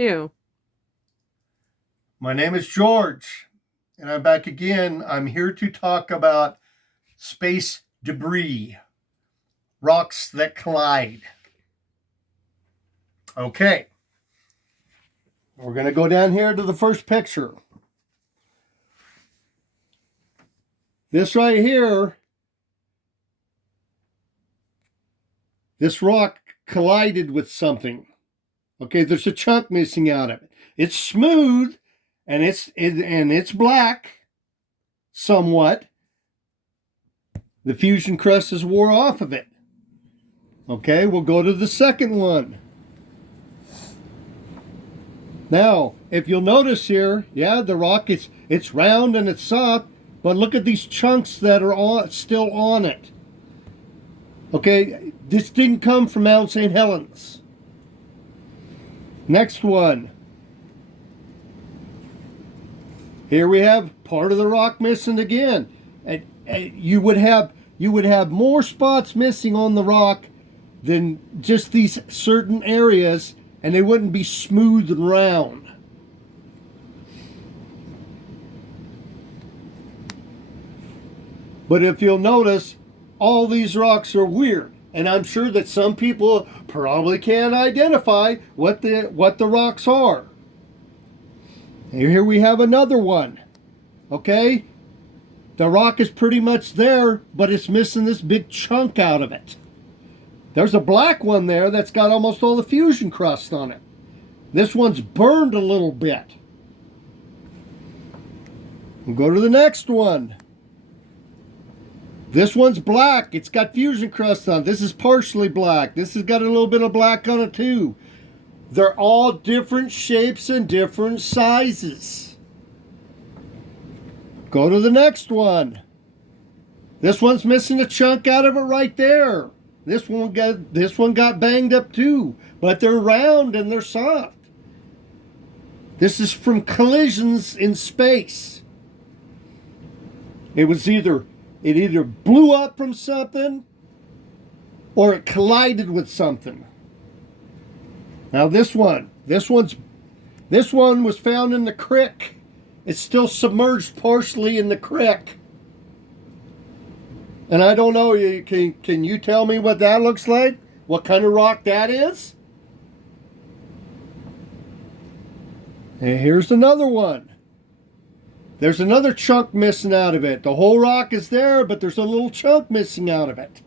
too. My name is George, and I'm back again. I'm here to talk about space debris, rocks that collide. Okay, we're going to go down here to the first picture. This right here, this rock collided with something. Okay, there's a chunk missing out of it. It's smooth, and it's black, somewhat. The fusion crust has wore off of it. Okay, we'll go to the second one. Now, if you'll notice here, yeah, the rock it's round and it's soft, but look at these chunks that are still on it. Okay, this didn't come from Mount St. Helens. Next one. Here we have part of the rock missing again. And you would have more spots missing on the rock than just these certain areas, and they wouldn't be smooth and round. But if you'll notice, all these rocks are weird, and I'm sure that some people probably can't identify what the rocks are. And here we have another one. Okay? The rock is pretty much there, but it's missing this big chunk out of it. There's a black one there that's got almost all the fusion crust on it. This one's burned a little bit. We'll go to the next one. This one's black. It's got fusion crust on it. This is partially black. This has got a little bit of black on it too. They're all different shapes and different sizes. Go to the next one. This one's missing a chunk out of it right there. This one got banged up too, but they're round and they're soft. This is from collisions in space. It either blew up from something or it collided with something. Now this one was found in the creek. It's still submerged partially in the creek. And I don't know, can you tell me what that looks like? What kind of rock that is? And here's another one. There's another chunk missing out of it. The whole rock is there, but there's a little chunk missing out of it.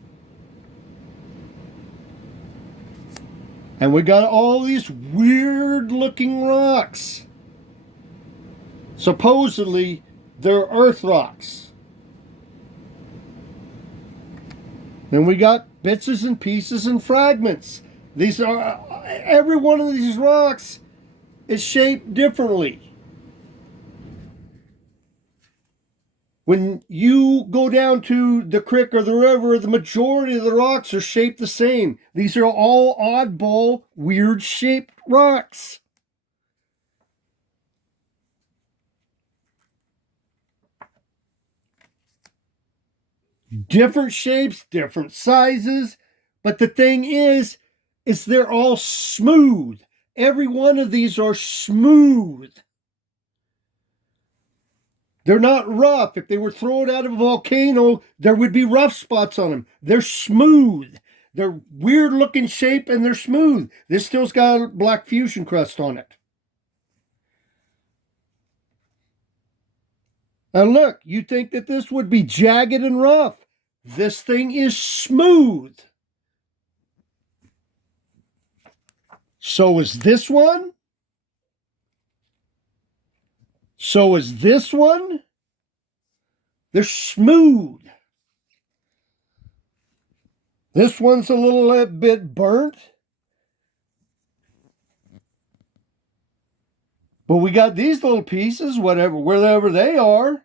And we got all these weird looking rocks. Supposedly, they're earth rocks. Then we got bits and pieces and fragments. Every one of these rocks is shaped differently. When you go down to the creek or the river, the majority of the rocks are shaped the same. These are all oddball, weird shaped rocks. Different shapes, different sizes, but the thing is they're all smooth. Every one of these are smooth. They're not rough. If they were thrown out of a volcano, there would be rough spots on them. They're smooth. They're weird looking shape and they're smooth. This still's got a black fusion crust on it. Now look, you think that this would be jagged and rough. This thing is smooth. So is this one. So is this one. They're smooth. This one's a little bit burnt. But we got these little pieces, wherever they are.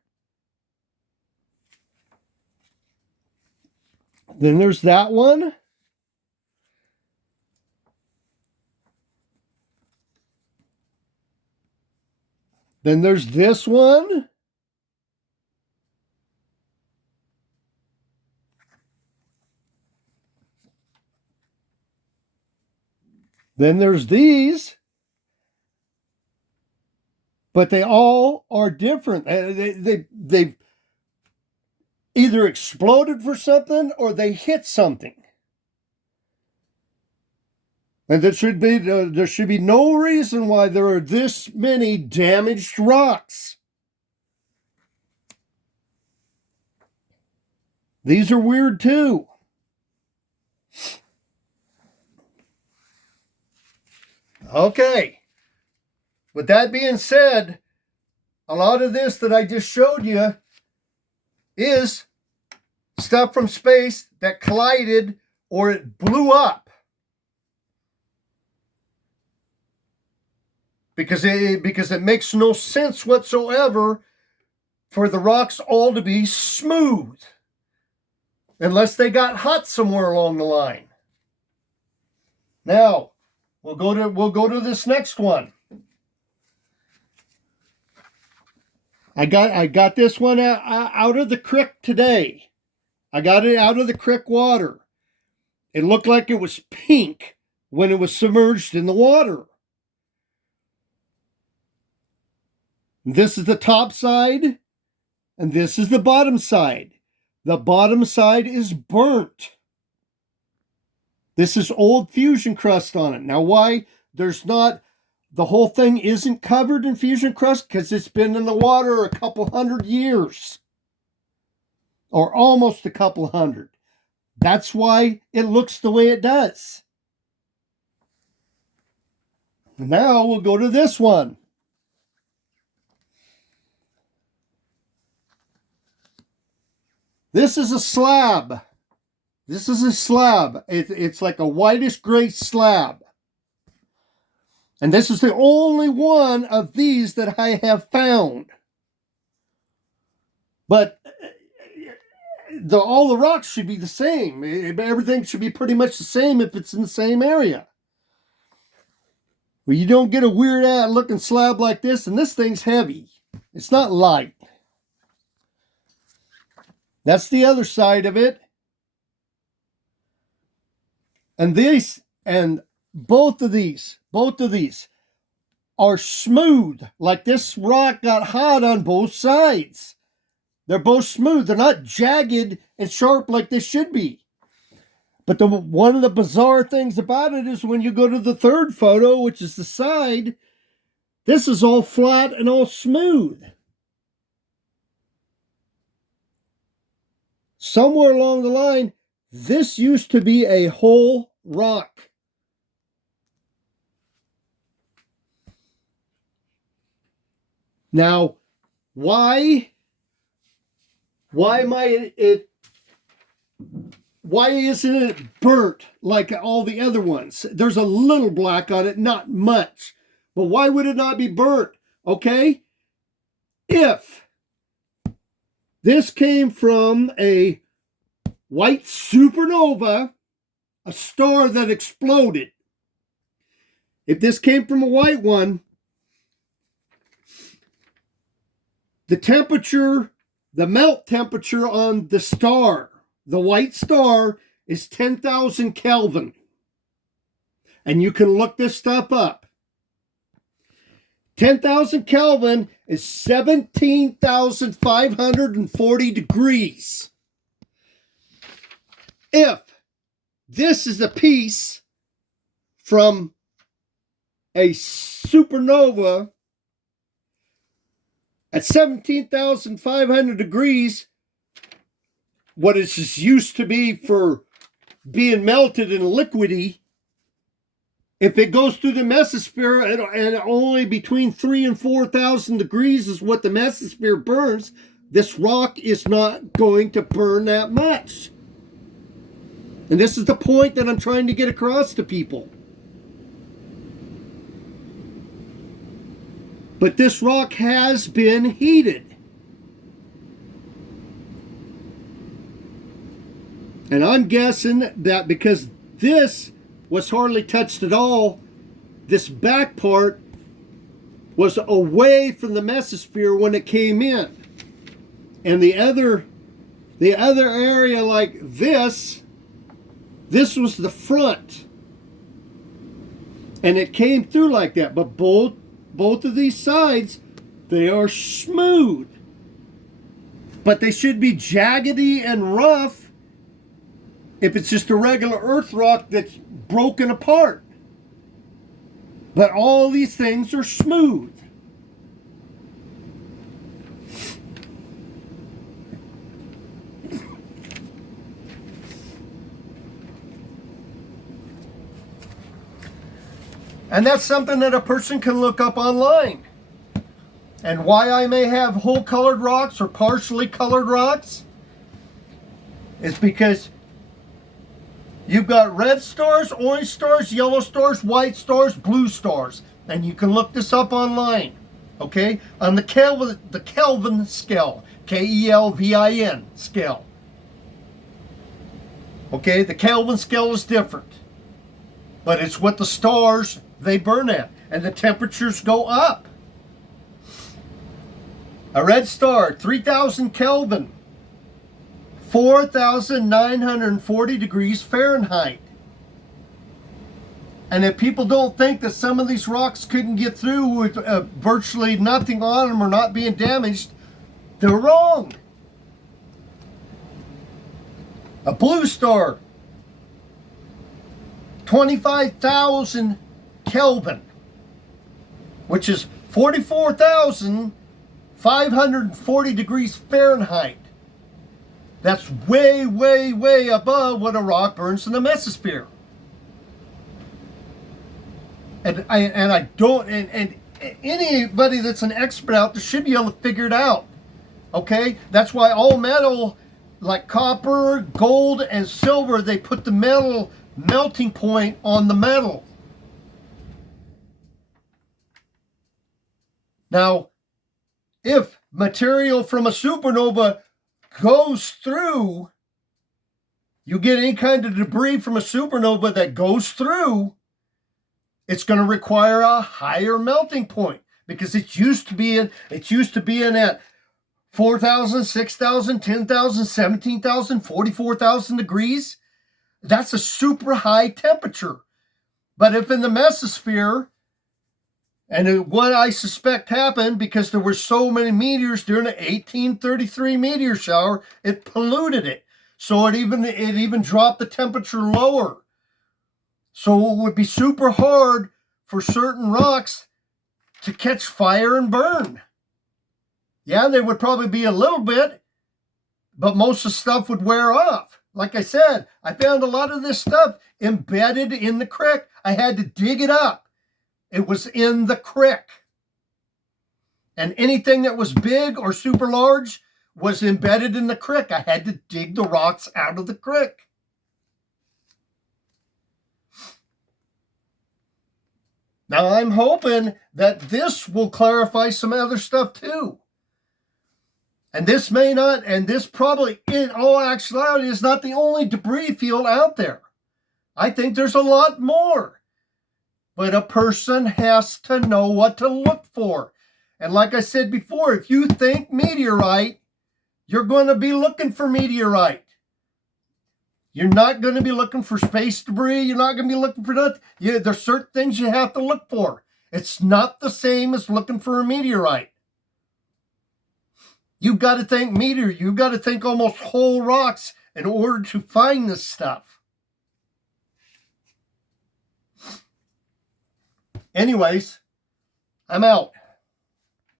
Then there's that one. Then there's this one. Then there's these. But they all are different. They've either exploded for something or they hit something. And there should be no reason why there are this many damaged rocks. These are weird too. Okay. With that being said, a lot of this that I just showed you is stuff from space that collided or it blew up. Because it makes no sense whatsoever for the rocks all to be smooth. Unless they got hot somewhere along the line. Now, we'll go to this next one. I got this one out of the creek today. I got it out of the creek water. It looked like it was pink when it was submerged in the water. This is the top side, and this is the bottom side. The bottom side is burnt. This is old fusion crust on it. Now, why there's not, the whole thing isn't covered in fusion crust? Because it's been in the water a couple hundred years. Or almost a couple hundred. That's why it looks the way it does. Now we'll go to this one. This is a slab. This is a slab. It's like a whitish gray slab. And this is the only one of these that I have found. But all the rocks should be the same. Everything should be pretty much the same if it's in the same area. Well, you don't get a weird looking slab like this, and this thing's heavy. It's not light. That's the other side of it. And both of these are smooth. Like this rock got hot on both sides. They're both smooth. They're not jagged and sharp like they should be. But one of the bizarre things about it is when you go to the third photo, which is the side, this is all flat and all smooth. Somewhere along the line, this used to be a whole rock. Now, why isn't it burnt like all the other ones? There's a little black on it, not much. But why would it not be burnt? Okay? If this came from a white supernova, a star that exploded. If this came from a white one, the temperature, the melt temperature on the star, the white star, is 10,000 Kelvin. And you can look this stuff up. 10,000 Kelvin is 17,540 degrees. If this is a piece from a supernova at 17,500 degrees, what is used to be for being melted in liquidy, if it goes through the mesosphere and only between 3,000 and 4,000 degrees is what the mesosphere burns, this rock is not going to burn that much. And this is the point that I'm trying to get across to people. But this rock has been heated. And I'm guessing that because this was hardly touched at all, this back part was away from the mesosphere when it came in. And the other area like this was the front. And it came through like that. But both of these sides They are smooth. But they should be jaggedy and rough if it's just a regular earth rock that's broken apart. But all these things are smooth. And that's something that a person can look up online. And why I may have whole colored rocks or partially colored rocks is because you've got red stars, orange stars, yellow stars, white stars, blue stars. And you can look this up online. Okay? On the Kelvin scale. Kelvin scale. Okay? The Kelvin scale is different. But it's what the stars they burn at. And the temperatures go up. A red star, 3,000 Kelvin, 4,940 degrees Fahrenheit. And if people don't think that some of these rocks couldn't get through with virtually nothing on them or not being damaged, they're wrong. A blue star, 25,000 Kelvin, which is 44,540 degrees Fahrenheit. That's way, way, way above what a rock burns in the mesosphere. And anybody that's an expert out there should be able to figure it out. Okay? That's why all metal, like copper, gold, and silver, they put the metal melting point on the metal. Now, if material from a supernova goes through, you get any kind of debris from a supernova that goes through, it's going to require a higher melting point because it's used to be in at 4,000, 6,000, 10,000, 17,000, 44,000 degrees. That's a super high temperature. But if in the mesosphere, and what I suspect happened because there were so many meteors during the 1833 meteor shower, it polluted it. So it even dropped the temperature lower. So it would be super hard for certain rocks to catch fire and burn. Yeah, they would probably be a little bit, but most of the stuff would wear off. Like I said, I found a lot of this stuff embedded in the creek. I had to dig it up. It was in the creek. And anything that was big or super large was embedded in the creek. I had to dig the rocks out of the creek. Now I'm hoping that this will clarify some other stuff too. And this may not, and this probably in all actuality is not the only debris field out there. I think there's a lot more. But a person has to know what to look for. And like I said before, if you think meteorite, you're going to be looking for meteorite. You're not going to be looking for space debris. You're not going to be looking for nothing. There's certain things you have to look for. It's not the same as looking for a meteorite. You've got to think meteor. You've got to think almost whole rocks in order to find this stuff. Anyways, I'm out.